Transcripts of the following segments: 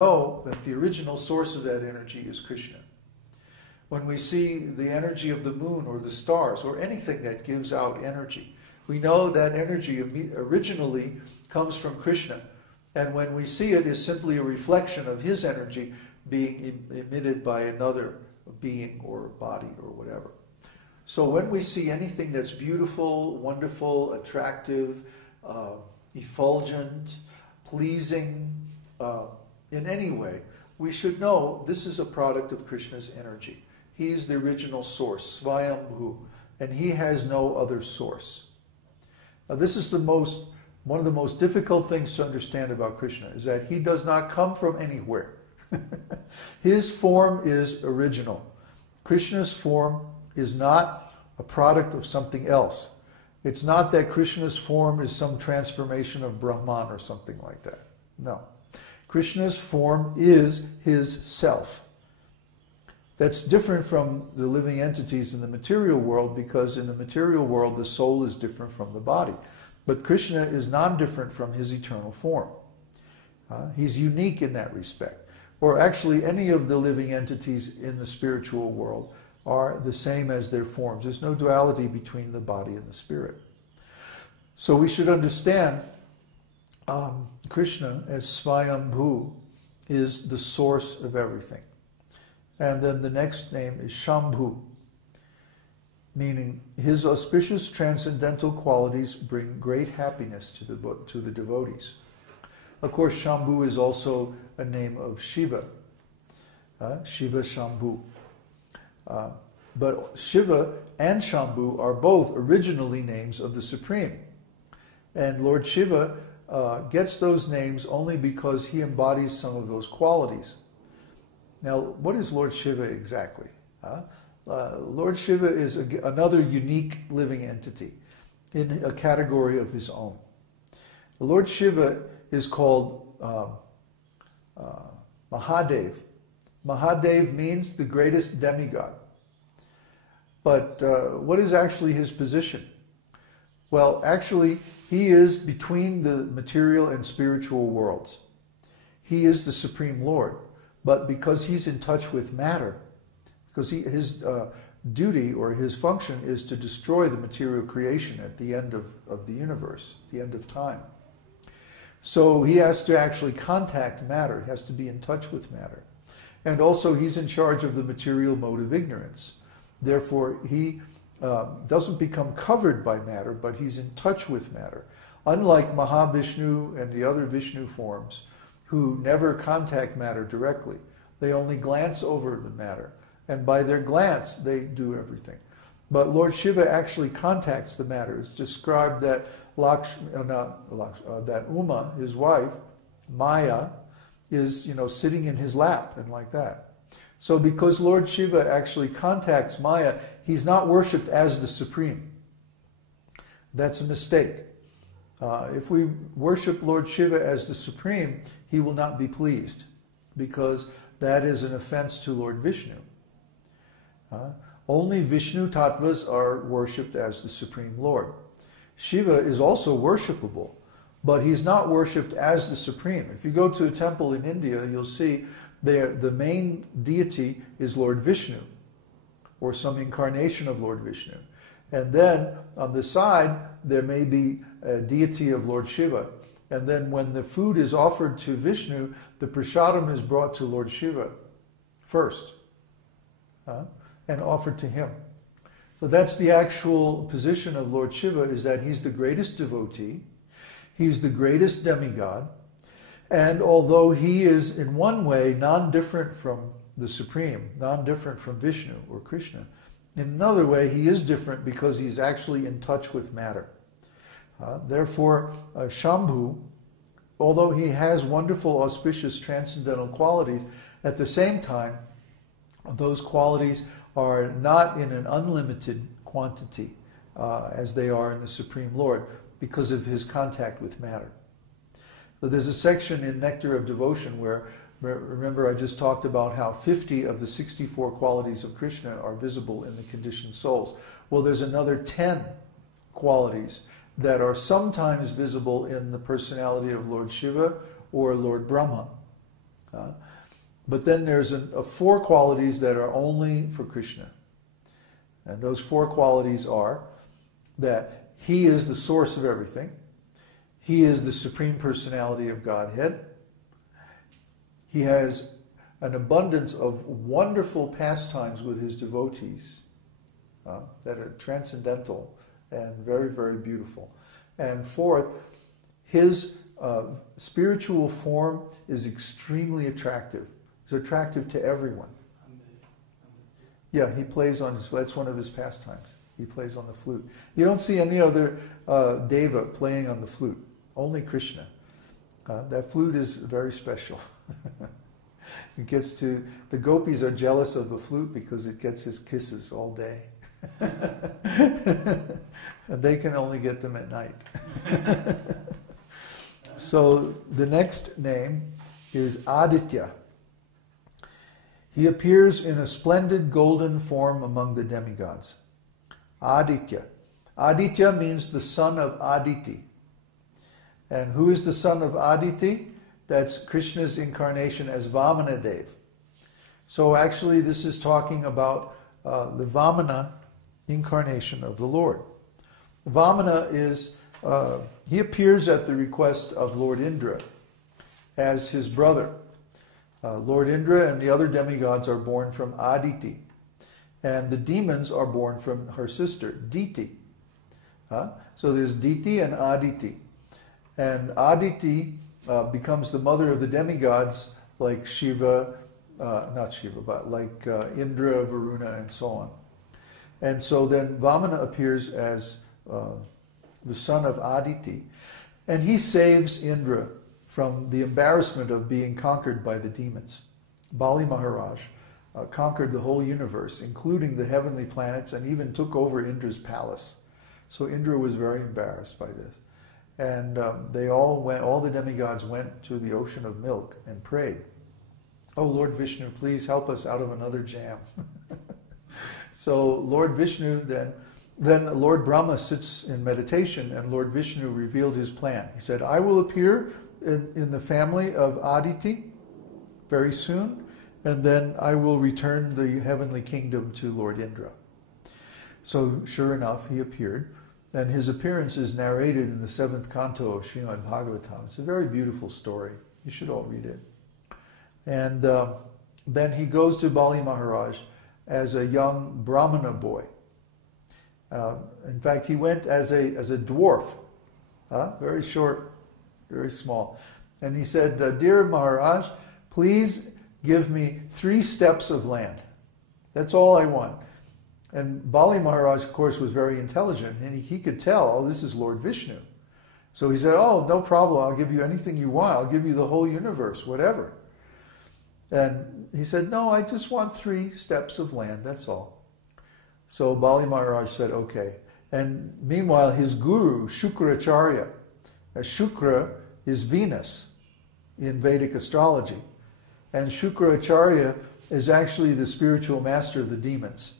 know that the original source of that energy is Krishna. When we see the energy of the moon or the stars or anything that gives out energy, we know that energy originally comes from Krishna. And when we see it, is simply a reflection of his energy being emitted by another being or body or whatever. So when we see anything that's beautiful, wonderful, attractive, effulgent, pleasing, in any way, we should know this is a product of Krishna's energy. He's the original source, Svayambhu, and he has no other source. Now this is one of the most difficult things to understand about Krishna, is that he does not come from anywhere. His form is original. Krishna's form is not a product of something else. It's not that Krishna's form is some transformation of Brahman or something like that. No. Krishna's form is his self. That's different from the living entities in the material world, because in the material world the soul is different from the body. But Krishna is non-different from his eternal form. He's unique in that respect. Or actually any of the living entities in the spiritual world are the same as their forms. There's no duality between the body and the spirit. So we should understand Krishna as Svayambhu is the source of everything. And then the next name is Shambhu, meaning his auspicious transcendental qualities bring great happiness to the devotees. Of course, Shambhu is also a name of Shiva, Shiva Shambhu. But Shiva and Shambhu are both originally names of the Supreme. And Lord Shiva gets those names only because he embodies some of those qualities. Now, what is Lord Shiva exactly? Lord Shiva is another unique living entity in a category of his own. Lord Shiva is called Mahadev. Mahadev means the greatest demigod. But what is actually his position? Well, actually, he is between the material and spiritual worlds. He is the Supreme Lord. But because he's in touch with matter, because his duty or his function is to destroy the material creation at the end of the universe, the end of time. So he has to actually contact matter. He has to be in touch with matter. And also he's in charge of the material mode of ignorance. Therefore, he doesn't become covered by matter, but he's in touch with matter. Unlike Mahavishnu and the other Vishnu forms, who never contact matter directly. They only glance over the matter. And by their glance, they do everything. But Lord Shiva actually contacts the matter. It's described that that Uma, his wife, Maya, is sitting in his lap and like that. So because Lord Shiva actually contacts Maya, he's not worshipped as the Supreme. That's a mistake. If we worship Lord Shiva as the Supreme, he will not be pleased, because that is an offense to Lord Vishnu. Only Vishnu Tattvas are worshipped as the Supreme Lord. Shiva is also worshipable, but he's not worshipped as the Supreme. If you go to a temple in India, you'll see the main deity is Lord Vishnu, or some incarnation of Lord Vishnu. And then on the side, there may be a deity of Lord Shiva. And then when the food is offered to Vishnu, the prasadam is brought to Lord Shiva first and offered to him. So that's the actual position of Lord Shiva, is that he's the greatest devotee, he's the greatest demigod, and although he is in one way non-different from the Supreme, non-different from Vishnu or Krishna, in another way he is different because he's actually in touch with matter. Therefore, Shambhu, although he has wonderful, auspicious, transcendental qualities, at the same time, those qualities are not in an unlimited quantity as they are in the Supreme Lord, because of his contact with matter. So there's a section in Nectar of Devotion where, remember I just talked about how 50 of the 64 qualities of Krishna are visible in the conditioned souls. Well, there's another 10 qualities that are sometimes visible in the personality of Lord Shiva or Lord Brahma. But then there's four qualities that are only for Krishna. And those four qualities are that he is the source of everything. He is the Supreme Personality of Godhead. He has an abundance of wonderful pastimes with his devotees that are transcendental and very, very beautiful. And fourth, his spiritual form is extremely attractive. It's attractive to everyone. Yeah, he plays on his, that's one of his pastimes. He plays on the flute. You don't see any other deva playing on the flute, only Krishna. That flute is very special. It gets to, the gopis are jealous of the flute because it gets his kisses all day. And they can only get them at night. So the next name is Aditya. He appears in a splendid golden form among the demigods. Aditya. Aditya means the son of Aditi. And who is the son of Aditi? That's Krishna's incarnation as Vamana-dev. So actually this is talking about the Vamana incarnation of the Lord. Vamana is, he appears at the request of Lord Indra as his brother. Lord Indra and the other demigods are born from Aditi. And the demons are born from her sister, Diti. So there's Diti and Aditi. And Aditi becomes the mother of the demigods like Shiva, not Shiva, but like Indra, Varuna, and so on. And so then Vamana appears as the son of Aditi. And he saves Indra from the embarrassment of being conquered by the demons. Bali Maharaj conquered the whole universe, including the heavenly planets, and even took over Indra's palace. So Indra was very embarrassed by this. And they all went, all the demigods went to the ocean of milk and prayed, "Oh Lord Vishnu, please help us out of another jam." So Lord Vishnu then Lord Brahma sits in meditation, and Lord Vishnu revealed his plan. He said, "I will appear in the family of Aditi very soon, and then I will return the heavenly kingdom to Lord Indra." So sure enough, he appeared, and his appearance is narrated in the 7th canto of Śrīmad-Bhagavatam. It's a very beautiful story. You should all read it. And then he goes to Bali Maharaj as a young Brahmana boy. In fact, he went as a dwarf, very short, very small. And he said, "Dear Maharaj, please give me 3 steps of land. That's all I want." And Bali Maharaj, of course, was very intelligent, and he could tell, oh, this is Lord Vishnu. So he said, "Oh, no problem, I'll give you anything you want. I'll give you the whole universe, whatever." And he said, "No, I just want 3 steps of land, that's all." So Bali Maharaj said, "Okay." And meanwhile, his guru, Shukracharya, Shukra is Venus in Vedic astrology. And Shukracharya is actually the spiritual master of the demons.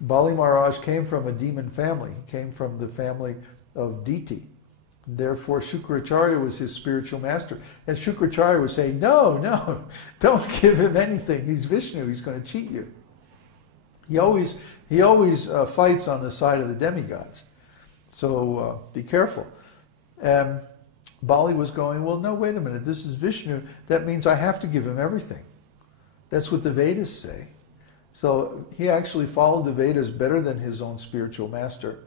Bali Maharaj came from a demon family. He came from the family of Diti. Therefore, Shukracharya was his spiritual master. And Shukracharya was saying, no, don't give him anything. He's Vishnu. He's going to cheat you. He always fights on the side of the demigods. So be careful. And Bali was going, well, no, wait a minute. This is Vishnu. That means I have to give him everything. That's what the Vedas say. So he actually followed the Vedas better than his own spiritual master.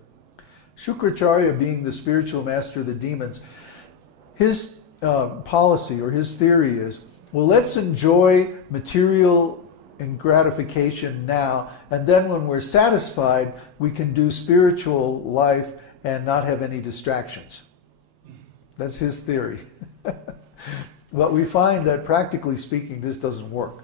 Shukracharya, being the spiritual master of the demons, his policy or his theory is, well, let's enjoy material and gratification now, and then when we're satisfied, we can do spiritual life and not have any distractions. That's his theory. But we find that practically speaking, this doesn't work.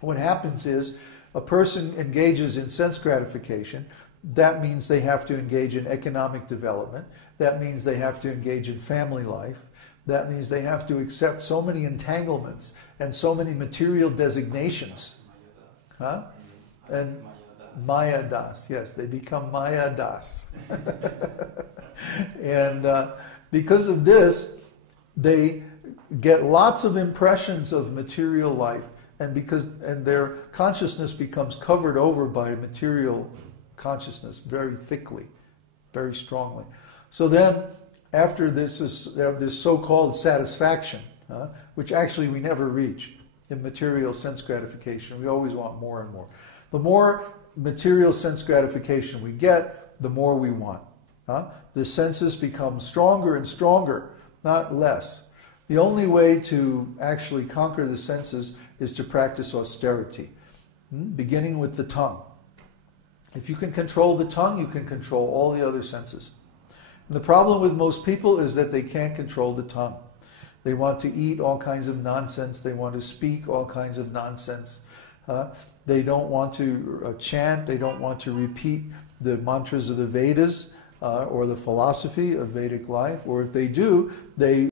What happens is a person engages in sense gratification. That means they have to engage in economic development. That means they have to engage in family life. That means they have to accept so many entanglements and so many material designations. And Maya Das, yes, they become Maya Das. And because of this, they get lots of impressions of material life, and their consciousness becomes covered over by material consciousness very thickly, very strongly. So then, after this is this so-called satisfaction, which actually we never reach in material sense gratification. We always want more and more. The more material sense gratification we get, the more we want. The senses become stronger and stronger, not less. The only way to actually conquer the senses is to practice austerity, beginning with the tongue. If you can control the tongue, you can control all the other senses. And the problem with most people is that they can't control the tongue. They want to eat all kinds of nonsense. They want to speak all kinds of nonsense. They don't want to chant. They don't want to repeat the mantras of the Vedas or the philosophy of Vedic life. Or if they do, they